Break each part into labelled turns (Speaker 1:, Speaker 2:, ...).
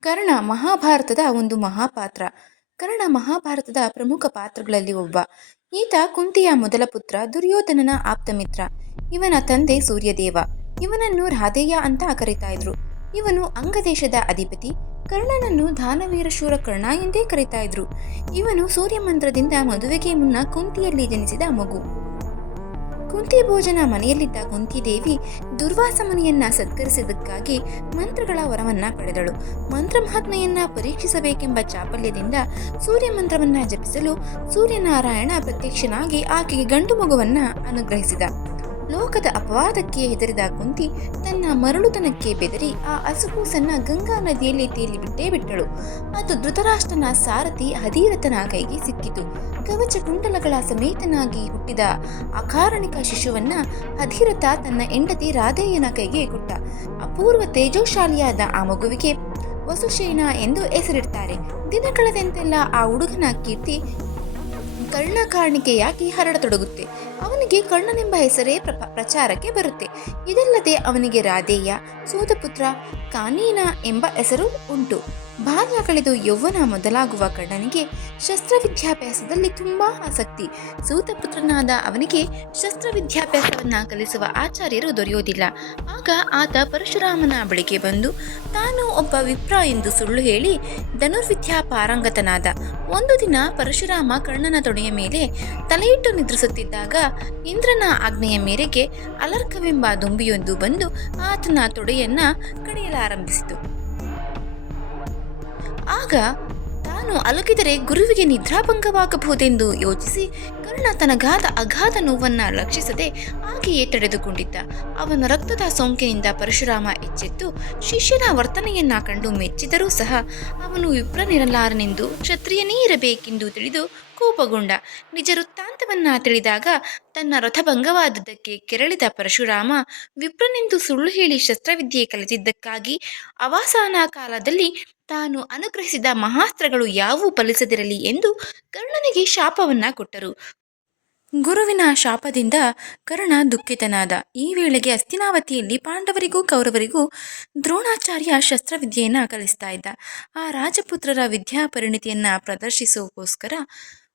Speaker 1: ಕರ್ಣ ಮಹಾಭಾರತದ ಒಂದು ಮಹಾಪಾತ್ರ. ಕರ್ಣ ಮಹಾಭಾರತದ ಪ್ರಮುಖ ಪಾತ್ರಗಳಲ್ಲಿ ಒಬ್ಬ. ಈತ ಕುಂತಿಯ ಮೊದಲ ಪುತ್ರ ದುರ್ಯೋಧನನ ಆಪ್ತ ಮಿತ್ರ. ಇವನ ತಂದೆ ಸೂರ್ಯದೇವ. ಇವನನ್ನು ರಾಧೇಯ ಅಂತ ಕರೀತಾ ಇದ್ರು. ಇವನು ಅಂಗದೇಶದ ಅಧಿಪತಿ. ಕರ್ಣನನ್ನು ದಾನವೀರ ಶೂರ ಕರ್ಣ ಎಂದೇ ಕರೀತಾ ಇದ್ರು. ಇವನು ಸೂರ್ಯ ಮಂತ್ರದಿಂದ ಮದುವೆಗೆ ಮುನ್ನ ಕುಂತಿಯಲ್ಲಿ ಜನಿಸಿದ ಮಗು. ಕುಂತಿ ಭೋಜನ ಮನೆಯಲ್ಲಿದ್ದ ಕುಂತಿದೇವಿ ದುರ್ವಾಸ ಮುನಿಯನ್ನ ಸತ್ಕರಿಸಿದ್ದಕ್ಕಾಗಿ ಮಂತ್ರಗಳ ವರವನ್ನ ಪಡೆದಳು. ಮಂತ್ರ ಮಹಾತ್ಮೆಯನ್ನ ಪರೀಕ್ಷಿಸಬೇಕೆಂಬ ಚಾಪಲ್ಯದಿಂದ ಸೂರ್ಯ ಮಂತ್ರವನ್ನ ಜಪಿಸಲು ಸೂರ್ಯನಾರಾಯಣ ಪ್ರತ್ಯಕ್ಷನಾಗಿ ಆಕೆಗೆ ಗಂಡು ಮಗುವನ್ನ ಅನುಗ್ರಹಿಸಿದ. ಲೋಕದ ಅಪವಾದಕ್ಕೆ ಹೆದರಿದ ಕುಂತಿ ತನ್ನ ಮರಳುತನಕ್ಕೆ ಬೆದರಿ ಆ ಅಸುಕೂಸನ್ನ ಗಂಗಾ ನದಿಯಲ್ಲಿ ತೇಲಿ ಬಿಟ್ಟೇ ಬಿಟ್ಟಳು. ಅದು ಧೃತರಾಷ್ಟ್ರನ ಸಾರಥಿ ಅಧೀರಥನ ಕೈಗೆ ಸಿಕ್ಕಿತು. ಕವಚ ಕುಂಡಲಗಳ ಸಮೇತನಾಗಿ ಹುಟ್ಟಿದ ಅಕಾರಣಿಕ ಶಿಶುವನ್ನ ಅಧೀರಥ ತನ್ನ ಹೆಂಡತಿ ರಾಧೆಯನ ಕೈಗೆ ಕೊಟ್ಟ. ಅಪೂರ್ವ ತೇಜೋಶಾಲಿಯಾದ ಆ ಮಗುವಿಗೆ ವಸುಶೇನ ಎಂದು ಹೆಸರಿಡ್ತಾರೆ. ದಿನ ಕಳೆದಂತೆಲ್ಲ ಆ ಹುಡುಗನ ಕೀರ್ತಿ ಕರ್ಣಕಾರಣಿಕೆಯಾಗಿ ಹರಡತೊಡಗುತ್ತೆ. ಅವನಿಗೆ ಕರ್ಣನೆಂಬ ಹೆಸರೇ ಪ್ರ ಪ್ರಚಾರಕ್ಕೆ ಬರುತ್ತೆ. ಇದಲ್ಲದೆ ಅವನಿಗೆ ರಾಧೇಯ ಸೋದಪುತ್ರ ಕಾನೀನ ಎಂಬ ಹೆಸರು ಉಂಟು. ಬಾಲ್ಯ ಕಳೆದು ಯೌವನ ಮೊದಲಾಗುವ ಕರ್ಣನಿಗೆ ಶಸ್ತ್ರವಿದ್ಯಾಭ್ಯಾಸದಲ್ಲಿ ತುಂಬಾ ಆಸಕ್ತಿ. ಸೂತಪುತ್ರನಾದ ಅವನಿಗೆ ಶಸ್ತ್ರವಿದ್ಯಾಭ್ಯಾಸವನ್ನ ಕಲಿಸುವ ಆಚಾರ್ಯರು ದೊರೆಯೋದಿಲ್ಲ ಆಗ ಆತ ಪರಶುರಾಮನ ಬಳಿಗೆ ಬಂದು, ತಾನು ಒಬ್ಬ ವಿಪ್ರ ಎಂದು ಸುಳ್ಳು ಹೇಳಿ ಧನುರ್ವಿದ್ಯಾ ಪಾರಂಗತನಾದ. ಒಂದು ದಿನ ಪರಶುರಾಮ ಕರ್ಣನ ತೊಡೆಯ ಮೇಲೆ ತಲೆಯಿಟ್ಟು ನಿದ್ರಿಸುತ್ತಿದ್ದಾಗ ಇಂದ್ರನ ಆಜ್ಞೆಯ ಮೇರೆಗೆ ಅಲರ್ಕವೆಂಬ ದುಂಬಿಯೊಂದು ಬಂದು ಆತನ ತೊಡೆಯನ್ನ ಕಡಿಯಲಾರಂಭಿಸಿತು. ಆಗ ತಾನು ಅಲುಕಿದರೆ ಗುರುವಿಗೆ ನಿದ್ರಾಭಂಗವಾಗಬಹುದೆಂದು ಯೋಚಿಸಿ ಕರ್ಣ ತನಗಾದ ಅಗಾಧ ನೋವನ್ನ ರಕ್ಷಿಸದೆ ಹಾಗೆಯೇ ತಡೆದುಕೊಂಡಿದ್ದ. ಅವನ ರಕ್ತದ ಸೋಂಕಿನಿಂದ ಪರಶುರಾಮ ಎಚ್ಚೆತ್ತು. ಶಿಷ್ಯನ ವರ್ತನೆಯನ್ನ ಕಂಡು ಮೆಚ್ಚಿದರೂ ಸಹ ಅವನು ವಿಪ್ರನಿರಲಾರನೆಂದು ಕ್ಷತ್ರಿಯನೇ ಇರಬೇಕೆಂದು ತಿಳಿದು ಕೋಪಗೊಂಡ. ನಿಜ ವೃತ್ತಾಂತವನ್ನ ತಿಳಿದಾಗ ತನ್ನ ರಥಭಂಗವಾದದ್ದಕ್ಕೆ ಕೆರಳಿದ ಪರಶುರಾಮ ವಿಪ್ರನೆಂದು ಸುಳ್ಳು ಹೇಳಿ ಶಸ್ತ್ರವಿದ್ಯೆ ಕಲಿತಿದ್ದಕ್ಕಾಗಿ ಅವಾಸಾನ ಕಾಲದಲ್ಲಿ ತಾನು ಅನುಗ್ರಹಿಸಿದ ಮಹಾಸ್ತ್ರಗಳು ಯಾವುವು ಫಲಿಸದಿರಲಿ ಎಂದು ಕರ್ಣನಿಗೆ ಶಾಪವನ್ನ ಕೊಟ್ಟರು. ಗುರುವಿನ ಶಾಪದಿಂದ ಕರ್ಣ ದುಃಖಿತನಾದ. ಈ ವೇಳೆಗೆ ಅಸ್ತಿನಾವತಿಯಲ್ಲಿ ಪಾಂಡವರಿಗೂ ಕೌರವರಿಗೂ ದ್ರೋಣಾಚಾರ್ಯ ಶಸ್ತ್ರವಿದ್ಯೆಯನ್ನು ಕಲಿಸ್ತಾ ಇದ್ದ. ಆ ರಾಜಪುತ್ರರ ವಿದ್ಯಾ ಪರಿಣಿತಿಯನ್ನು ಪ್ರದರ್ಶಿಸೋಕ್ಕೋಸ್ಕರ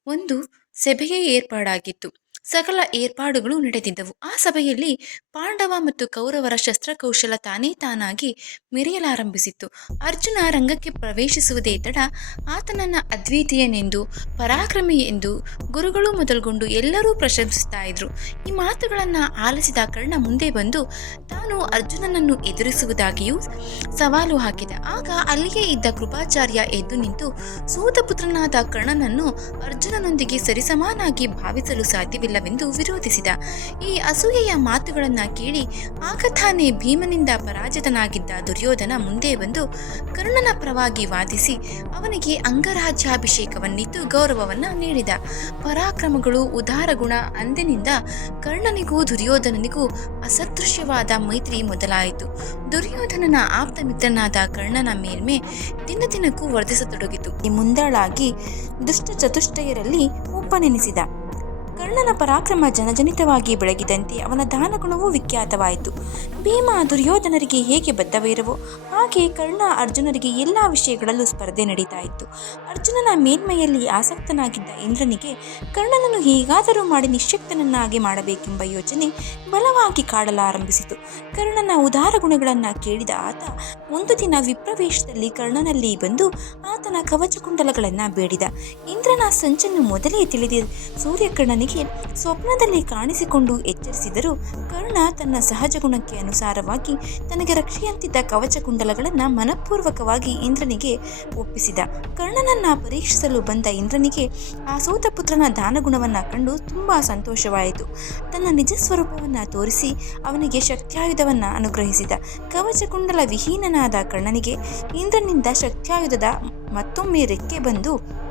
Speaker 1: ಒಂದು ಸಭೆಯೇ ಏರ್ಪಾಡಾಗಿತ್ತು. ಸಕಲ ಏರ್ಪಾಡುಗಳು ನಡೆದಿದ್ದವು. ಆ ಸಭೆಯಲ್ಲಿ ಪಾಂಡವ ಮತ್ತು ಕೌರವರ ಶಸ್ತ್ರಕೌಶಲ ತಾನೇ ತಾನಾಗಿ ಮೆರೆಯಲಾರಂಭಿಸಿತ್ತು. ಅರ್ಜುನ ರಂಗಕ್ಕೆ ಪ್ರವೇಶಿಸುವುದೇ ತಡ ಆತನನ್ನು ಅದ್ವಿತೀಯನೆಂದು ಪರಾಕ್ರಮಿ ಎಂದು ಗುರುಗಳು ಮೊದಲುಗೊಂಡು ಎಲ್ಲರೂ ಪ್ರಶಂಸಿಸ್ತಾ ಇದ್ರು. ಈ ಮಾತುಗಳನ್ನು ಆಲಿಸಿದ ಕರ್ಣ ಮುಂದೆ ಬಂದು ತಾನು ಅರ್ಜುನನನ್ನು ಎದುರಿಸುವುದಾಗಿಯೂ ಸವಾಲು ಹಾಕಿದ. ಆಗ ಅಲ್ಲಿಯೇ ಇದ್ದ ಕೃಪಾಚಾರ್ಯ ಎದ್ದು ನಿಂತು ಸೂತಪುತ್ರನಾದ ಕರ್ಣನನ್ನು ಅರ್ಜುನನೊಂದಿಗೆ ಸರಿಸಮಾನಾಗಿ ಭಾವಿಸಲು ಸಾಧ್ಯವಿಲ್ಲವೆಂದು ವಿರೋಧಿಸಿದ. ಈ ಅಸೂಯೆಯ ಮಾತುಗಳನ್ನು ಕೇಳಿ ಆಗ ಭೀಮನಿಂದ ಪರಾಜಿತನಾಗಿದ್ದ ದುರ್ಯೋಧನ ಮುಂದೆ ಬಂದು ಕರ್ಣನ ಪರವಾಗಿ ವಾದಿಸಿ ಅವನಿಗೆ ಅಂಗರಾಜ್ಯಾಭಿಷೇಕವನ್ನಿತ್ತು ಗೌರವವನ್ನ ನೀಡಿದ. ಪರಾಕ್ರಮಗಳು ಉದಾರ ಗುಣ ಅಂದಿನಿಂದ ಕರ್ಣನಿಗೂ ದುರ್ಯೋಧನನಿಗೂ ಅಸದೃಶ್ಯವಾದ ಮೈತ್ರಿ ಮೊದಲಾಯಿತು. ದುರ್ಯೋಧನನ ಆಪ್ತ ಮಿತ್ರನಾದ ಕರ್ಣನ ಮೇಲ್ಮೆ ದಿನ ದಿನಕ್ಕೂ ವರ್ಧಿಸತೊಡಗಿತು. ಈ ಮುಂದಾಳಾಗಿ ದುಷ್ಟ ಚತುಷ್ಟಯರಲ್ಲಿ ಒಬ್ಬನೆನಿಸಿದ ಕರ್ಣನ ಪರಾಕ್ರಮ ಜನಜನಿತವಾಗಿ ಬೆಳಗಿದಂತೆ ಅವನ ದಾನಗುಣವೂ ವಿಖ್ಯಾತವಾಯಿತು. ಭೀಮ ದುರ್ಯೋಧನರಿಗೆ ಹೇಗೆ ಬದ್ಧವಿರುವೋ, ಹಾಗೆ ಕರ್ಣ ಅರ್ಜುನರಿಗೆ ಎಲ್ಲ ವಿಷಯಗಳಲ್ಲೂ ಸ್ಪರ್ಧೆ ನಡೀತಾ ಇತ್ತು ಅರ್ಜುನನ ಮೇಲ್ಮೈಯಲ್ಲಿ ಆಸಕ್ತನಾಗಿದ್ದ ಇಂದ್ರನಿಗೆ ಕರ್ಣನನ್ನು ಹೇಗಾದರೂ ಮಾಡಿ ನಿಶ್ಯಕ್ತನನ್ನಾಗಿ ಮಾಡಬೇಕೆಂಬ ಯೋಚನೆ ಬಲವಾಗಿ ಕಾಡಲಾರಂಭಿಸಿತು. ಕರ್ಣನ ಉದಾರ ಗುಣಗಳನ್ನು ಕೇಳಿದ ಆತ, ಒಂದು ದಿನ ವಿಪ್ರವೇಶದಲ್ಲಿ ಕರ್ಣನಲ್ಲಿ ಬಂದು ಆತನ ಕವಚಕುಂಡಲಗಳನ್ನು ಬೇಡಿದ. ಇಂದ್ರನ ಸಂಚನ್ನು ಮೊದಲೇ ತಿಳಿದ ಸೂರ್ಯಕರ್ಣನಿಗೆ ಸ್ವಪ್ನದಲ್ಲಿ ಕಾಣಿಸಿಕೊಂಡು ಎಚ್ಚರಿಸಿದರೂ ಕರ್ಣ ತನ್ನ ಸಹಜ ಗುಣಕ್ಕೆ ಅನುಸಾರವಾಗಿ ತನಗೆ ರಕ್ಷೆಯಂತಿದ್ದ ಕವಚ ಕುಂಡಲಗಳನ್ನು ಮನಪೂರ್ವಕವಾಗಿ ಇಂದ್ರನಿಗೆ ಒಪ್ಪಿಸಿದ. ಕರ್ಣನನ್ನ ಪರೀಕ್ಷಿಸಲು ಬಂದ ಇಂದ್ರನಿಗೆ ಆ ಸೂತಪುತ್ರನ ದಾನಗುಣವನ್ನು ಕಂಡು ತುಂಬ ಸಂತೋಷವಾಯಿತು. ತನ್ನ ನಿಜ ಸ್ವರೂಪವನ್ನು ತೋರಿಸಿ ಅವನಿಗೆ ಶಕ್ತಿಯಾಯುಧವನ್ನು ಅನುಗ್ರಹಿಸಿದ. ಕವಚ ಕುಂಡಲ ವಿಹೀನನಾದ ಕರ್ಣನಿಗೆ ಇಂದ್ರನಿಂದ ಶಕ್ತ್ಯಾಯುಧದ ಮತ್ತೊಮ್ಮೆ ರೆಕ್ಕೆ ಬಂದು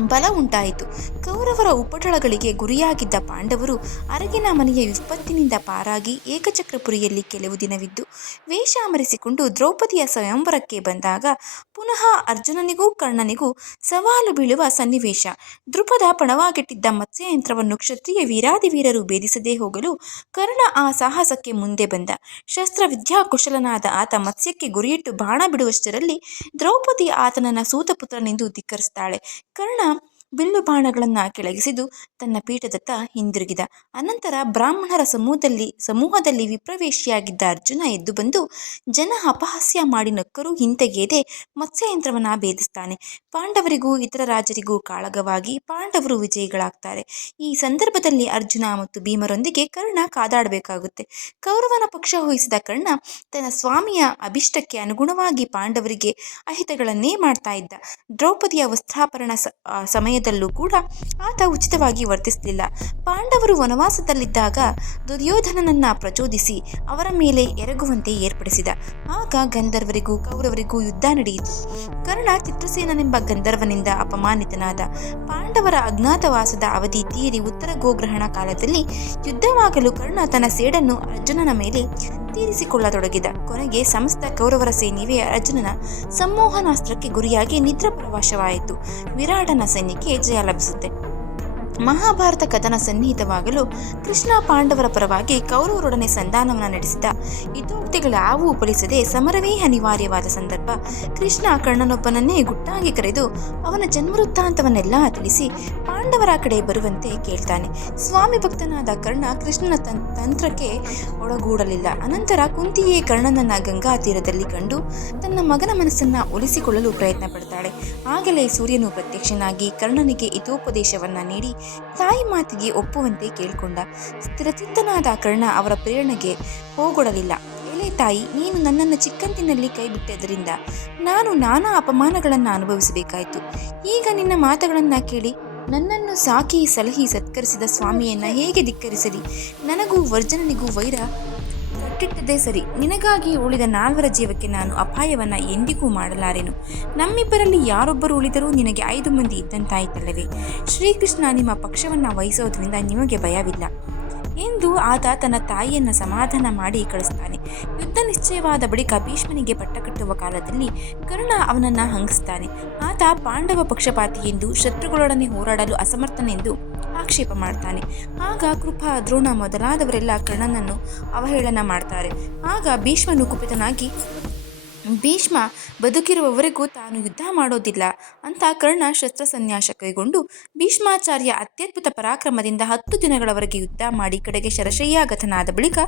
Speaker 1: ಬಲ ಉಂಟಾಯಿತು. ಕೌರವರ ಉಪಟಳಗಳಿಗೆ ಗುರಿಯಾಗಿದ್ದ ಪಾಂಡವರು ಅರಗಿನ ಮನೆಯ ವಿಪತ್ತಿನಿಂದ ಪಾರಾಗಿ ಏಕಚಕ್ರಪುರಿಯಲ್ಲಿ ಕೆಲವು ದಿನವಿದ್ದು, ವೇಷ ಮರೆಸಿಕೊಂಡು ದ್ರೌಪದಿಯ ಸ್ವಯಂವರಕ್ಕೆ ಬಂದಾಗ ಪುನಃ ಅರ್ಜುನನಿಗೂ ಕರ್ಣನಿಗೂ ಸವಾಲು ಬೀಳುವ ಸನ್ನಿವೇಶ. ದೃಪದ ಪಣವಾಗಿಟ್ಟಿದ್ದ ಮತ್ಸ್ಯಯಂತ್ರವನ್ನು ಕ್ಷತ್ರಿಯ ವೀರಾದಿವೀರರು ಭೇದಿಸದೇ ಹೋಗಲು ಕರ್ಣ ಆ ಸಾಹಸಕ್ಕೆ ಮುಂದೆ ಬಂದ. ಶಸ್ತ್ರವಿದ್ಯಾಕುಶಲನಾದ ಆತ ಮತ್ಸ್ಯಕ್ಕೆ ಗುರಿಯಿಟ್ಟು ಬಾಣ ಬಿಡುವಷ್ಟರಲ್ಲಿ ದ್ರೌಪದಿ ಆತನನ್ನ ಸೂತಪುತ್ರನೆಂದು ಧಿಕ್ಕರಿಸ್ತಾಳೆ. ಕರ್ಣ না ಬಿಲ್ಲು ಬಾಣಗಳನ್ನು ಕೆಳಗಿಸಿದು ತನ್ನ ಪೀಠದತ್ತ ಹಿಂದಿರುಗಿದ. ಅನಂತರ ಬ್ರಾಹ್ಮಣರ ಸಮೂಹದಲ್ಲಿ ಸಮೂಹದಲ್ಲಿ ವಿಪ್ರವೇಶಿಯಾಗಿದ್ದ ಅರ್ಜುನ ಎದ್ದು ಬಂದು, ಜನ ಅಪಹಾಸ್ಯ ಮಾಡಿ ನಕ್ಕರೂ ಹಿಂತೆಗೆಯದೆ ಮತ್ಸ್ಯಯಂತ್ರವನ್ನು ಭೇದಿಸ್ತಾನೆ. ಪಾಂಡವರಿಗೂ ಇತರ ರಾಜರಿಗೂ ಕಾಳಗವಾಗಿ ಪಾಂಡವರು ವಿಜಯಿಗಳಾಗ್ತಾರೆ. ಈ ಸಂದರ್ಭದಲ್ಲಿ ಅರ್ಜುನ ಮತ್ತು ಭೀಮರೊಂದಿಗೆ ಕರ್ಣ ಕಾದಾಡಬೇಕಾಗುತ್ತೆ. ಕೌರವನ ಪಕ್ಷ ವಹಿಸಿದ ಕರ್ಣ ತನ್ನ ಸ್ವಾಮಿಯ ಅಭಿಷ್ಟಕ್ಕೆ ಅನುಗುಣವಾಗಿ ಪಾಂಡವರಿಗೆ ಅಹಿತಗಳನ್ನೇ ಮಾಡ್ತಾ ಇದ್ದ. ದ್ರೌಪದಿಯ ವಸ್ತ್ರಾಪರಣ ಸ ಸಮಯದಲ್ಲೂ ಕೂಡ ಆತ ಉಚಿತವಾಗಿ ವರ್ತಿಸಲಿಲ್ಲ. ಪಾಂಡವರು ವನವಾಸದಲ್ಲಿದ್ದಾಗ ದುರ್ಯೋಧನನನ್ನ ಪ್ರಚೋದಿಸಿ ಅವರ ಮೇಲೆ ಎರಗುವಂತೆ ಏರ್ಪಡಿಸಿದ. ಆಗ ಗಂಧರ್ವರಿಗೂ ಕೌರವರಿಗೂ ಯುದ್ಧ ನಡೆಯಿತು. ಕರ್ಣ ಚಿತ್ರಸೇನನೆಂಬ ಗಂಧರ್ವನಿಂದ ಅಪಮಾನಿತನಾದ. ಪಾಂಡವರ ಅಜ್ಞಾತವಾಸದ ಅವಧಿ ತೀರಿ ಉತ್ತರ ಗೋಗ್ರಹಣ ಕಾಲದಲ್ಲಿ ಯುದ್ಧವಾಗಲು ಕರ್ಣ ತನ್ನ ಸೇಡನ್ನು ಅರ್ಜುನನ ಮೇಲೆ ತೀರಿಸಿಕೊಳ್ಳತೊಡಗಿದ ಕೊನೆಗೆ ಸಮಸ್ತ ಕೌರವರ ಸೈನ್ಯವೇ ಅರ್ಜುನನ ಸಂಮೋಹನಾಸ್ತ್ರಕ್ಕೆ ಗುರಿಯಾಗಿ ನಿದ್ರಾ ಪ್ರವಾಸವಾಯಿತು ವಿರಾಟನ ಸೈನ್ಯಕ್ಕೆ ಜಯ ಲಭಿಸುತ್ತೆ. ಮಹಾಭಾರತ ಕಥನ ಸನ್ನಿಹಿತವಾಗಲು ಕೃಷ್ಣ ಪಾಂಡವರ ಪರವಾಗಿ ಕೌರವರೊಡನೆ ಸಂಧಾನವನ್ನು ನಡೆಸಿದ. ಹಿತೋಕ್ತಿಗಳ್ಯಾವೂ ಫಲಿಸದೆ ಸಮರವೇ ಅನಿವಾರ್ಯವಾದ ಸಂದರ್ಭ. ಕೃಷ್ಣ ಕರ್ಣನೊಬ್ಬನನ್ನೇ ಗುಟ್ಟಾಗಿ ಕರೆದು ಅವನ ಜನ್ಮವೃತ್ತಾಂತವನ್ನೆಲ್ಲ ತಿಳಿಸಿ ಪಾಂಡವರ ಕಡೆ ಬರುವಂತೆ ಕೇಳ್ತಾನೆ. ಸ್ವಾಮಿ ಭಕ್ತನಾದ ಕರ್ಣ ಕೃಷ್ಣನ ತಂತ್ರಕ್ಕೆ ಒಳಗೂಡಲಿಲ್ಲ. ಅನಂತರ ಕುಂತಿಯೇ ಕರ್ಣನನ್ನ ಗಂಗಾ ತೀರದಲ್ಲಿ ಕಂಡು ತನ್ನ ಮಗನ ಮನಸ್ಸನ್ನ ಒಲಿಸಿಕೊಳ್ಳಲು ಪ್ರಯತ್ನ ಆಗಲೇ ಸೂರ್ಯನು ಪ್ರತ್ಯಕ್ಷನಾಗಿ ಕರ್ಣನಿಗೆ ಹಿತೋಪದೇಶವನ್ನ ನೀಡಿ ತಾಯಿ ಮಾತಿಗೆ ಒಪ್ಪುವಂತೆ ಕೇಳಿಕೊಂಡ. ಸ್ಥಿರಚಿತ್ತನಾದ ಕರ್ಣ ಅವರ ಪ್ರೇರಣೆಗೆ ಹೋಗೊಡಲಿಲ್ಲ. ಎಲೆ ತಾಯಿ, ನೀನು ನನ್ನನ್ನು ಚಿಕ್ಕಂದಿನಲ್ಲಿ ಕೈ ಬಿಟ್ಟದ್ದರಿಂದ ನಾನು ನಾನಾ ಅಪಮಾನಗಳನ್ನು ಅನುಭವಿಸಬೇಕಾಯಿತು. ಈಗ ನಿನ್ನ ಮಾತುಗಳನ್ನು ಕೇಳಿ ನನ್ನನ್ನು ಸಾಕಿ ಸಲಹಿ ಸತ್ಕರಿಸಿದ ಸ್ವಾಮಿಯನ್ನ ಹೇಗೆ ಧಿಕ್ಕರಿಸಲಿ? ನನಗೂ ವರ್ಜನನಿಗೂ ವೈರ ಕಟ್ಟಿಟ್ಟದೇ ಸರಿ. ನಿನಗಾಗಿ ಉಳಿದ ನಾಲ್ವರ ಜೀವಕ್ಕೆ ನಾನು ಅಪಾಯವನ್ನು ಎಂದಿಗೂ ಮಾಡಲಾರೆನು. ನಮ್ಮಿಬ್ಬರಲ್ಲಿ ಯಾರೊಬ್ಬರು ಉಳಿದರೂ ನಿನಗೆ ಐದು ಮಂದಿ ಇದ್ದಂತಾಯಿತಲ್ಲವೇ. ಶ್ರೀಕೃಷ್ಣ ನಿಮ್ಮ ಪಕ್ಷವನ್ನು ವಹಿಸೋದ್ರಿಂದ ನಿಮಗೆ ಭಯವಿಲ್ಲ. ಎಂದು ಆತ ತನ್ನ ತಾಯಿಯನ್ನ ಸಮಾಧಾನ ಮಾಡಿ ಕಳಿಸ್ತಾನೆ. ಯುದ್ಧ ನಿಶ್ಚಯವಾದ ಬಳಿಕ ಭೀಷ್ಮನಿಗೆ ಪಟ್ಟ ಕಟ್ಟುವ ಕಾಲದಲ್ಲಿ ಕರ್ಣ ಅವನನ್ನ ಹಂಗಿಸ್ತಾನೆ. ಆತ ಪಾಂಡವ ಪಕ್ಷಪಾತಿ ಎಂದು, ಶತ್ರುಗಳೊಡನೆ ಹೋರಾಡಲು ಅಸಮರ್ಥನೆಂದು ಆಕ್ಷೇಪ ಮಾಡ್ತಾನೆ. ಆಗ ಕೃಪಾ ದ್ರೋಣ ಮೊದಲಾದವರೆಲ್ಲ ಕರ್ಣನನ್ನು ಅವಹೇಳನ ಮಾಡ್ತಾರೆ. ಆಗ ಭೀಷ್ಮನು ಕುಪಿತನಾಗಿ ಭೀಷ್ಮ ಬದುಕಿರುವವರೆಗೂ ತಾನು ಯುದ್ಧ ಮಾಡೋದಿಲ್ಲ ಅಂತ ಕರ್ಣ ಶಸ್ತ್ರ ಸನ್ಯಾಸ ಕೈಗೊಂಡು ಭೀಷ್ಮಾಚಾರ್ಯ ಅತ್ಯದ್ಭುತ ಪರಾಕ್ರಮದಿಂದ ಹತ್ತು ದಿನಗಳವರೆಗೆ ಯುದ್ಧ ಮಾಡಿ ಕಡೆಗೆ ಶರಶಯ್ಯಾಗತನಾದ ಬಳಿಕ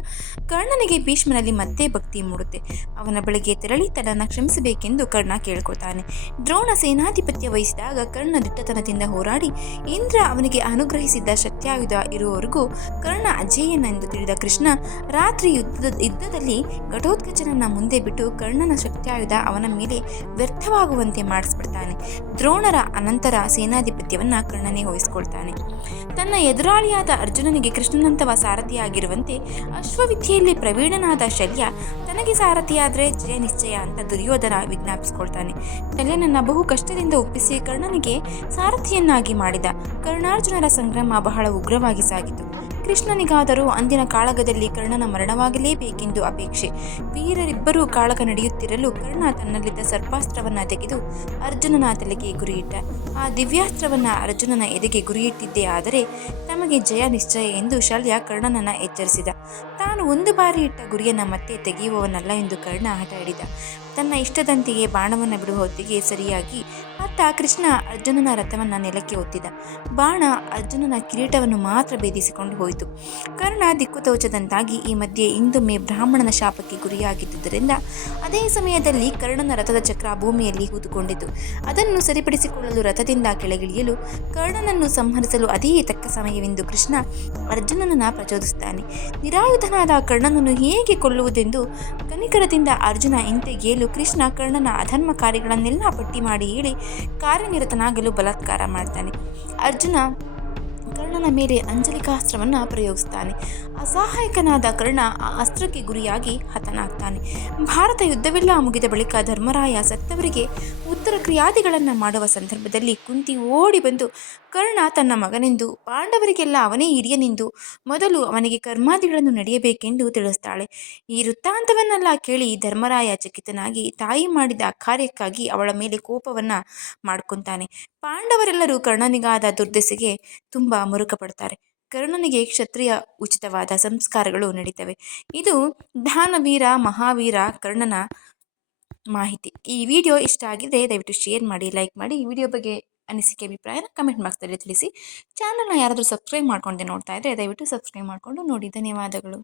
Speaker 1: ಕರ್ಣನಿಗೆ ಭೀಷ್ಮನಲ್ಲಿ ಮತ್ತೆ ಭಕ್ತಿ ಮೂಡುತ್ತೆ. ಅವನ ಬಳಿಗೆ ತೆರಳಿ ತನ್ನ ಕ್ಷಮಿಸಬೇಕೆಂದು ಕರ್ಣ ಕೇಳ್ಕೊತಾನೆ ದ್ರೋಣ ಸೇನಾಧಿಪತ್ಯ ವಹಿಸಿದಾಗ ಕರ್ಣ ದಿಟ್ಟತನದಿಂದ ಹೋರಾಡಿ ಇಂದ್ರ ಅವನಿಗೆ ಅನುಗ್ರಹಿಸಿದ್ದ ಶತ್ಯಾಯುಧ ಇರುವವರೆಗೂ ಕರ್ಣ ಅಜೇಯನೆಂದು ತಿಳಿದ ಕೃಷ್ಣ ರಾತ್ರಿ ಯುದ್ಧದ ಯುದ್ಧದಲ್ಲಿ ಘಟೋತ್ಕಚನನ್ನ ಮುಂದೆ ಬಿಟ್ಟು ಕರ್ಣನ ಶಕ್ತ್ಯಾಯುಧ ಅವನ ಮೇಲೆ ವ್ಯರ್ಥವಾಗುವಂತೆ ಮಾಡಿಸ್ಬಿಡ್ತಾನೆ. ದ್ರೋಣರ ಅನಂತರ ಸೇನಾಧಿಪತ್ಯವನ್ನ ಕರ್ಣನೇ ವಹಿಸ್ಕೊಳ್ತಾನೆ. ತನ್ನ ಎದುರಾಳಿಯಾದ ಅರ್ಜುನನಿಗೆ ಕೃಷ್ಣನಂತವ ಸಾರಥಿಯಾಗಿರುವಂತೆ ಅಶ್ವವಿದ್ಯೆಯಲ್ಲಿ ಪ್ರವೀಣನಾದ ಶಲ್ಯ ತನಗೆ ಸಾರಥಿಯಾದ್ರೆ ಜಯ ನಿಶ್ಚಯ ಅಂತ ದುರ್ಯೋಧನ ವಿಜ್ಞಾಪಿಸ್ಕೊಳ್ತಾನೆ. ಶಲ್ಯನನ್ನ ಬಹು ಕಷ್ಟದಿಂದ ಒಪ್ಪಿಸಿ ಕರ್ಣನಿಗೆ ಸಾರಥಿಯನ್ನಾಗಿ ಮಾಡಿದ. ಕರ್ಣಾರ್ಜುನರ ಸಂಗ್ರಾಮ ಬಹಳ ಉಗ್ರವಾಗಿ ಸಾಗಿತು. ಕೃಷ್ಣನಿಗಾದರೂ ಅಂದಿನ ಕಾಳಗದಲ್ಲಿ ಕರ್ಣನ ಮರಣವಾಗಲೇಬೇಕೆಂದು ಅಪೇಕ್ಷೆ. ವೀರರಿಬ್ಬರೂ ಕಾಳಗ ನಡೆಯುತ್ತಿರಲು ಕರ್ಣ ತನ್ನಲ್ಲಿದ್ದ ಸರ್ಪಾಸ್ತ್ರವನ್ನ ತೆಗೆದು ಅರ್ಜುನನ ತಲೆಗೆ ಗುರಿಯಿಟ್ಟ. ಆ ದಿವ್ಯಾಸ್ತ್ರವನ್ನ ಅರ್ಜುನನ ಎದೆಗೆ ಗುರಿಯಿಟ್ಟಿದ್ದೇ ಆದರೆ ತಮಗೆ ಜಯ ನಿಶ್ಚಯ ಎಂದು ಶಲ್ಯ ಕರ್ಣನನ್ನ ಎಚ್ಚರಿಸಿದ. ಒಂದು ಬಾರಿ ಇಟ್ಟ ಗುರಿಯನ್ನ ಮತ್ತೆ ತೆಗೆಯುವವನಲ್ಲ ಎಂದು ಕರ್ಣ ಹಿಡಿದ. ತನ್ನ ಇಷ್ಟದಂತೆಯೇ ಬಾಣವನ್ನು ಬಿಡುವ ಹೊತ್ತಿಗೆ ಸರಿಯಾಗಿ ಮತ್ತ ಕೃಷ್ಣ ಅರ್ಜುನನ ರಥವನ್ನ ನೆಲಕ್ಕೆ ಒತ್ತಿದ. ಬಾಣ ಅರ್ಜುನನ ಕಿರೀಟವನ್ನು ಮಾತ್ರ ಭೇದಿಸಿಕೊಂಡು ಹೋಯಿತು. ಕರ್ಣ ದಿಕ್ಕು ತೋಚದಂತಾಗಿ ಈ ಮಧ್ಯೆ ಇಂದೊಮ್ಮೆ ಬ್ರಾಹ್ಮಣನ ಶಾಪಕ್ಕೆ ಗುರಿಯಾಗಿದ್ದುದರಿಂದ ಅದೇ ಸಮಯದಲ್ಲಿ ಕರ್ಣನ ರಥದ ಚಕ್ರ ಭೂಮಿಯಲ್ಲಿ ಹೂತುಕೊಂಡಿತು. ಅದನ್ನು ಸರಿಪಡಿಸಿಕೊಳ್ಳಲು ರಥದಿಂದ ಕೆಳಗಿಳಿಯಲು ಕರ್ಣನನ್ನು ಸಂಹರಿಸಲು ಅದೇ ತಕ್ಕ ಸಮಯವೆಂದು ಕೃಷ್ಣ ಅರ್ಜುನನನ್ನ ಪ್ರಚೋದಿಸುತ್ತಾನೆ. ನಿರಾಯುಧನಾದ ಕರ್ಣನನ್ನು ಹೇಗೆ ಕೊಲ್ಲುವುದೆಂದು ಕನಿಕರದಿಂದ ಅರ್ಜುನ ಹಿಂತೆಗೆಯಲು ಕೃಷ್ಣ ಕರ್ಣನ ಅಧರ್ಮ ಕಾರ್ಯಗಳನ್ನೆಲ್ಲ ಪಟ್ಟಿ ಮಾಡಿ ಹೇಳಿ ಕಾರ್ಯನಿರತನಾಗಲು ಬಲಾತ್ಕಾರ ಮಾಡ್ತಾನೆ. ಅರ್ಜುನ ಕರ್ಣನ ಕರ್ಣನ ಮೇಲೆ ಅಂಜಲಿಕಾಸ್ತ್ರವನ್ನು ಪ್ರಯೋಗಿಸ್ತಾನೆ. ಅಸಹಾಯಕನಾದ ಕರ್ಣ ಆ ಅಸ್ತ್ರಕ್ಕೆ ಗುರಿಯಾಗಿ ಹತನಾಗ್ತಾನೆ. ಭಾರತ ಯುದ್ಧವೆಲ್ಲ ಮುಗಿದ ಬಳಿಕ ಧರ್ಮರಾಯ ಸತ್ತವರಿಗೆ ಉತ್ತರ ಕ್ರಿಯಾದಿಗಳನ್ನು ಮಾಡುವ ಸಂದರ್ಭದಲ್ಲಿ ಕುಂತಿ ಓಡಿ ಬಂದು, ಕರ್ಣ ತನ್ನ ಮಗನೆಂದು, ಪಾಂಡವರಿಗೆಲ್ಲ ಅವನೇ ಹಿರಿಯನೆಂದು, ಮೊದಲು ಅವನಿಗೆ ಕರ್ಮಾದಿಗಳನ್ನು ನಡೆಯಬೇಕೆಂದು ತಿಳಿಸ್ತಾಳೆ. ಈ ವೃತ್ತಾಂತವನ್ನೆಲ್ಲ ಕೇಳಿ ಧರ್ಮರಾಯ ಚಕಿತನಾಗಿ ತಾಯಿ ಮಾಡಿದ ಕಾರ್ಯಕ್ಕಾಗಿ ಅವಳ ಮೇಲೆ ಕೋಪವನ್ನು ಮಾಡ್ಕೊತಾನೆ. ಪಾಂಡವರೆಲ್ಲರೂ ಕರ್ಣನಿಗಾದ ದುರ್ದೆಸೆಗೆ ತುಂಬ ಮುರುಕ ಪಡ್ತಾರೆ ಕರ್ಣನಿಗೆ ಕ್ಷತ್ರಿಯ ಉಚಿತವಾದ ಸಂಸ್ಕಾರಗಳು ನಡೀತವೆ. ಇದು ದಾನವೀರ, ಮಹಾವೀರ ಕರ್ಣನ ಮಾಹಿತಿ. ಈ ವಿಡಿಯೋ ಇಷ್ಟ ಆಗಿದ್ರೆ ದಯವಿಟ್ಟು ಶೇರ್ ಮಾಡಿ ಲೈಕ್ ಮಾಡಿ. ಈ ವಿಡಿಯೋ ಬಗ್ಗೆ ಅನಿಸಿಕೆ ಅಭಿಪ್ರಾಯನ ಕಮೆಂಟ್ ಬಾಕ್ಸ್ದಲ್ಲಿ ತಿಳಿಸಿ. ಚಾನಲ್ನ ಯಾರಾದರೂ ಸಬ್ಸ್ಕ್ರೈಬ್ ಮಾಡ್ಕೊಂಡೆ ನೋಡ್ತಾ ಇದ್ದರೆ ದಯವಿಟ್ಟು ಸಬ್ಸ್ಕ್ರೈಬ್ ಮಾಡಿಕೊಂಡು ನೋಡಿ. ಧನ್ಯವಾದಗಳು.